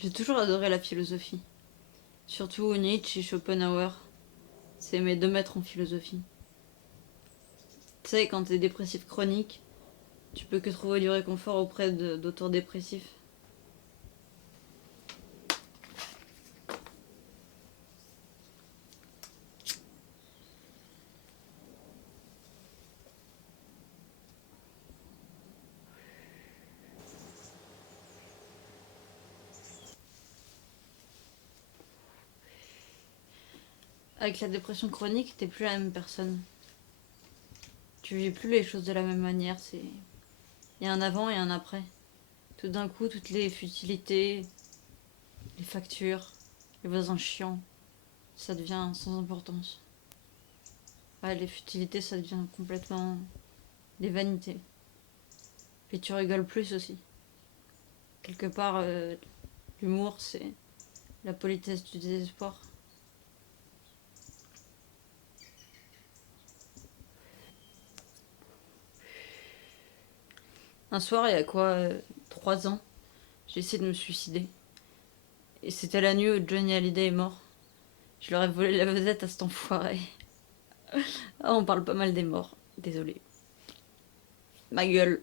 J'ai toujours adoré la philosophie. Surtout Nietzsche et Schopenhauer. C'est mes deux maîtres en philosophie. Tu sais, quand t'es dépressif chronique, tu peux que trouver du réconfort auprès d'auteurs dépressifs. Avec la dépression chronique, t'es plus la même personne. Tu vis plus les choses de la même manière. Il y a un avant et un après. Tout d'un coup, toutes les futilités, les factures, les voisins chiants, ça devient sans importance. Ouais, les futilités, ça devient complètement des vanités. Et tu rigoles plus aussi. Quelque part, l'humour, c'est la politesse du désespoir. Un soir, il y a quoi, 3 ans, j'ai essayé de me suicider. Et c'était la nuit où Johnny Hallyday est mort. Je leur ai volé la vedette à cet enfoiré. Ah, on parle pas mal des morts. Désolé. Ma gueule.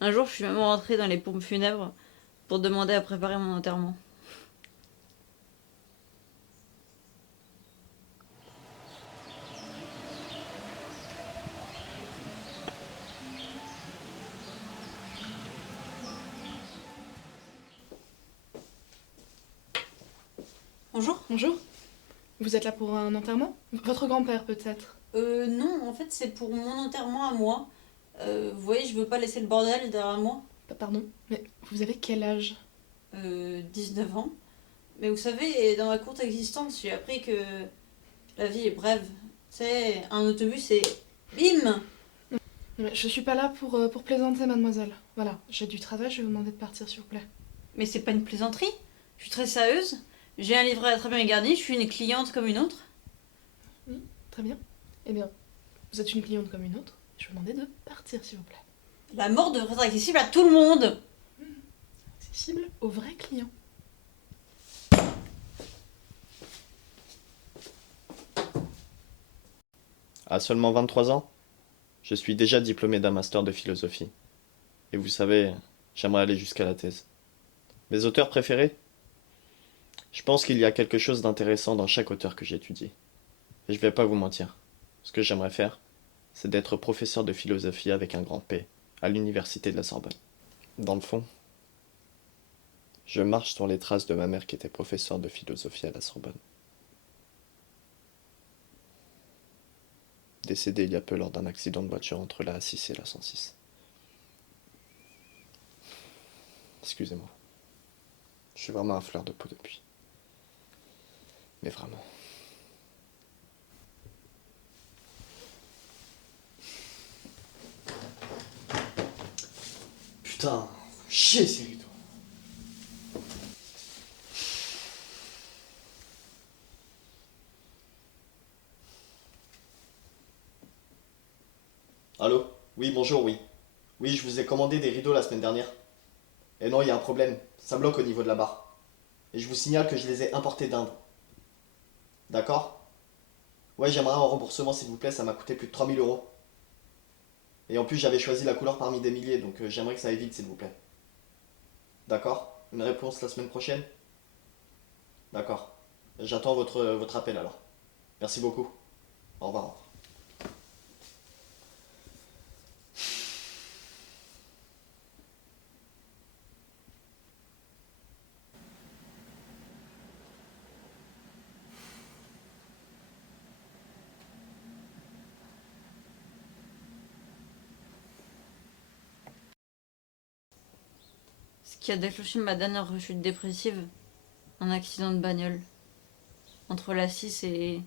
Un jour, je suis même rentrée dans les pompes funèbres pour demander à préparer mon enterrement. Bonjour. Bonjour, vous êtes là pour un enterrement? Votre grand-père peut-être? Non, en fait, c'est pour mon enterrement à moi. Vous voyez, je veux pas laisser le bordel derrière moi. Pardon, mais vous avez quel âge? 19 ans. Mais vous savez, dans ma courte existence, j'ai appris que la vie est brève. Tu sais, un autobus et bim. Mais je suis pas là pour plaisanter, mademoiselle. Voilà, j'ai du travail, je vais vous demander de partir, s'il vous plaît. Mais c'est pas une plaisanterie. Je suis très sérieuse. J'ai un livret très bien garni. Je suis une cliente comme une autre. Oui, très bien. Eh bien, vous êtes une cliente comme une autre, je vais vous demander de partir, s'il vous plaît. La mort devrait être accessible à tout le monde. Accessible aux vrais clients. À seulement 23 ans, je suis déjà diplômé d'un master de philosophie. Et vous savez, j'aimerais aller jusqu'à la thèse. Mes auteurs préférés? Je pense qu'il y a quelque chose d'intéressant dans chaque auteur que j'étudie. Et je vais pas vous mentir. Ce que j'aimerais faire, c'est d'être professeur de philosophie avec un grand P, à l'université de la Sorbonne. Dans le fond, je marche sur les traces de ma mère qui était professeure de philosophie à la Sorbonne. Décédée il y a peu lors d'un accident de voiture entre la A6 et la 106. Excusez-moi. Je suis vraiment à fleur de peau depuis. Mais vraiment. Putain, chier ces rideaux. Allô? Oui, bonjour, oui. Oui, je vous ai commandé des rideaux la semaine dernière. Et non, il y a un problème. Ça bloque au niveau de la barre. Et je vous signale que je les ai importés d'Inde. D'accord? Ouais, j'aimerais un remboursement s'il vous plaît, ça m'a coûté plus de 3 000 euros. Et en plus, j'avais choisi la couleur parmi des milliers, donc j'aimerais que ça aille vite s'il vous plaît. D'accord? Une réponse la semaine prochaine? D'accord. J'attends votre appel alors. Merci beaucoup. Au revoir. Ce qui a déclenché ma dernière rechute dépressive, un accident de bagnole. Entre la 6 et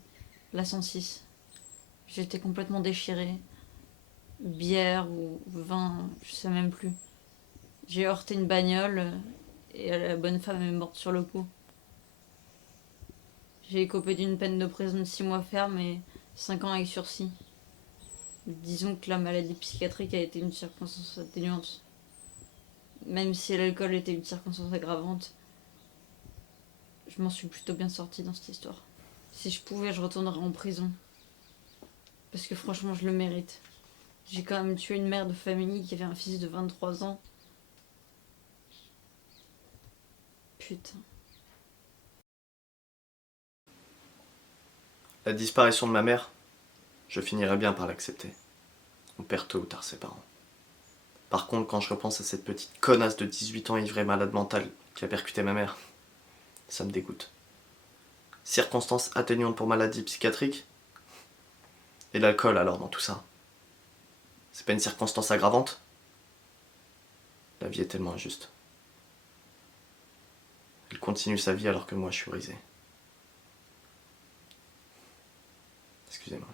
la 106. J'étais complètement déchirée. Bière ou vin, je sais même plus. J'ai heurté une bagnole et la bonne femme est morte sur le coup. J'ai écopé d'une peine de prison de 6 mois ferme et 5 ans avec sursis. Disons que la maladie psychiatrique a été une circonstance atténuante. Même si l'alcool était une circonstance aggravante, je m'en suis plutôt bien sortie dans cette histoire. Si je pouvais, je retournerais en prison. Parce que franchement, je le mérite. J'ai quand même tué une mère de famille qui avait un fils de 23 ans. Putain. La disparition de ma mère, je finirais bien par l'accepter. On perd tôt ou tard ses parents. Par contre, quand je repense à cette petite connasse de 18 ans ivre et malade mentale qui a percuté ma mère, ça me dégoûte. Circonstances atténuantes pour maladie psychiatrique? Et l'alcool alors dans tout ça? C'est pas une circonstance aggravante? La vie est tellement injuste. Elle continue sa vie alors que moi je suis brisé. Excusez-moi.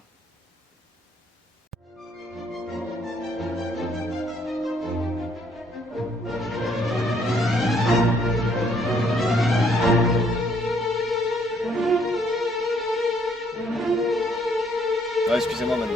Ouais, excusez-moi, madame.